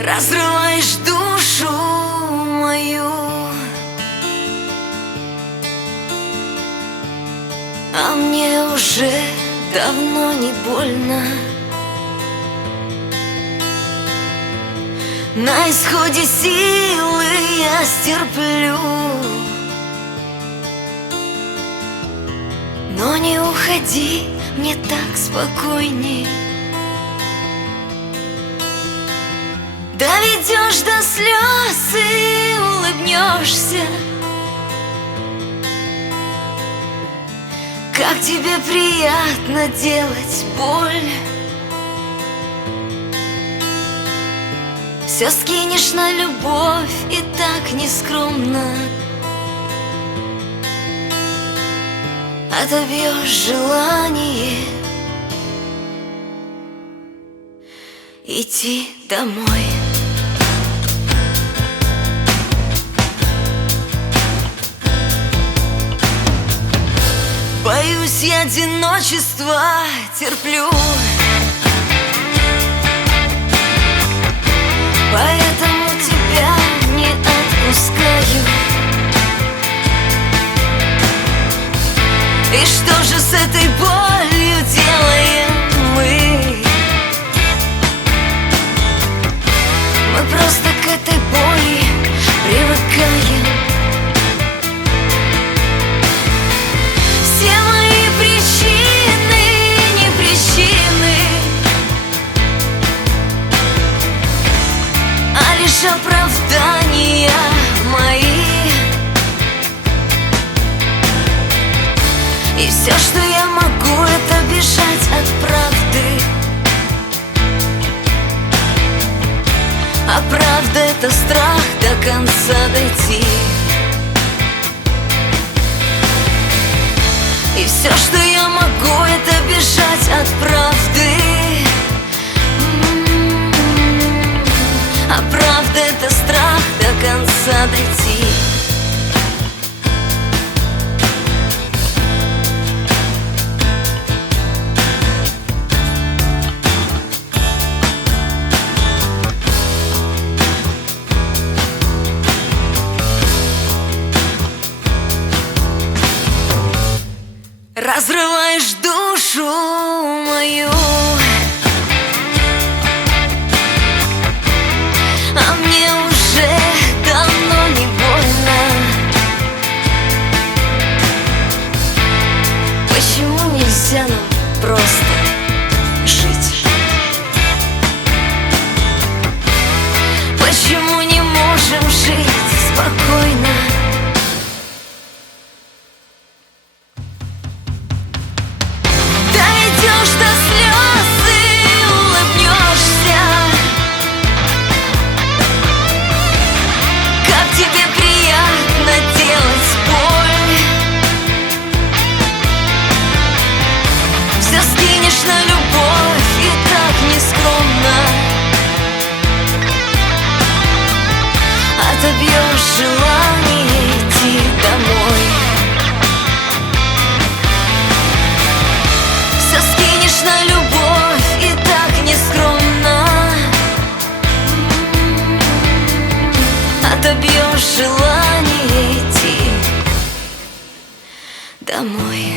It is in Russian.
Разрываешь душу мою, а мне уже давно не больно. На исходе силы я стерплю, но не уходи, мне так спокойней. Доведешь до слез и улыбнешься. Как тебе приятно делать боль. Все скинешь на любовь и так нескромно отобьешь желание идти домой. Боюсь я одиночества, терплю, поэтому тебя не отпускаю. И что же с этой болью делаем мы? Мы просто к этой боли привыкаем. Все мои причины не причины, а лишь оправдания мои. И все, что я могу, это бежать от правды. А правда — это страх до конца дойти. И все, что я могу, это бежать от правды. А правда — это страх до конца дойти. Разрываешь душу мою, а мне уже давно не больно. Почему нельзя нам просто жить? Почему не можем жить спокойно? Доведешь до слез и улыбнешься. Как тебе приятно делать боль. Все скинешь на любовь и так нескромно отобьешь желание идти домой. Все скинешь на любовь и так нескромно отобьешь желание идти домой.